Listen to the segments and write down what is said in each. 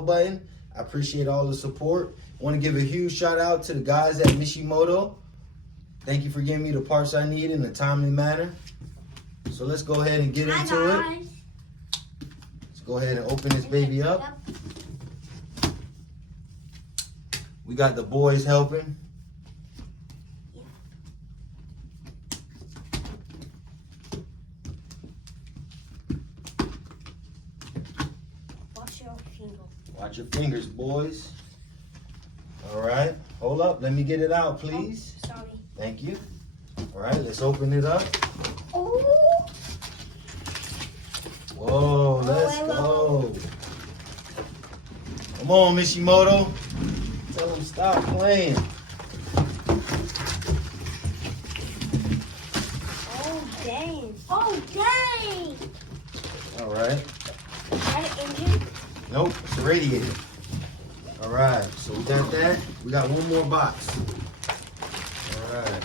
button. I appreciate all the support. I want to give a huge shout out to the guys at Mishimoto. Thank you for giving me the parts I need in a timely manner. So let's go ahead and get into it. Let's go ahead and open this baby up. We got the boys helping. Watch your fingers, boys. All right, hold up. Let me get it out, please. Oh, sorry. Thank you. All right, let's open it up. Oh. Whoa, let's go. Come on, Mishimoto. Tell them stop playing. Oh, dang. Oh, dang. All right. Is that an engine? Nope, it's a radiator. All right, so we got that. We got one more box. All right.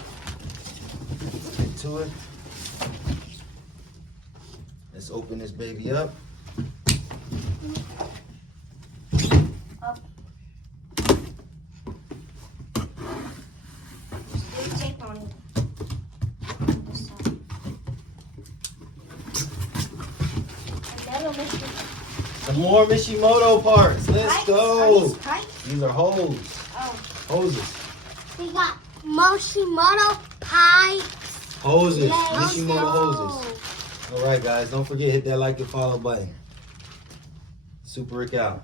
Let's get to it. Let's open this baby up. Up. There's tape on it. This side. Another mystery. Some more Mishimoto parts. Let's Pipes? go. Are these pipes? These are hoses. Oh. Hoses. We got Mishimoto pipes. Hoses. Let's Mishimoto go. hoses. All right, guys. Don't forget, hit that like and follow button. Super Rick out.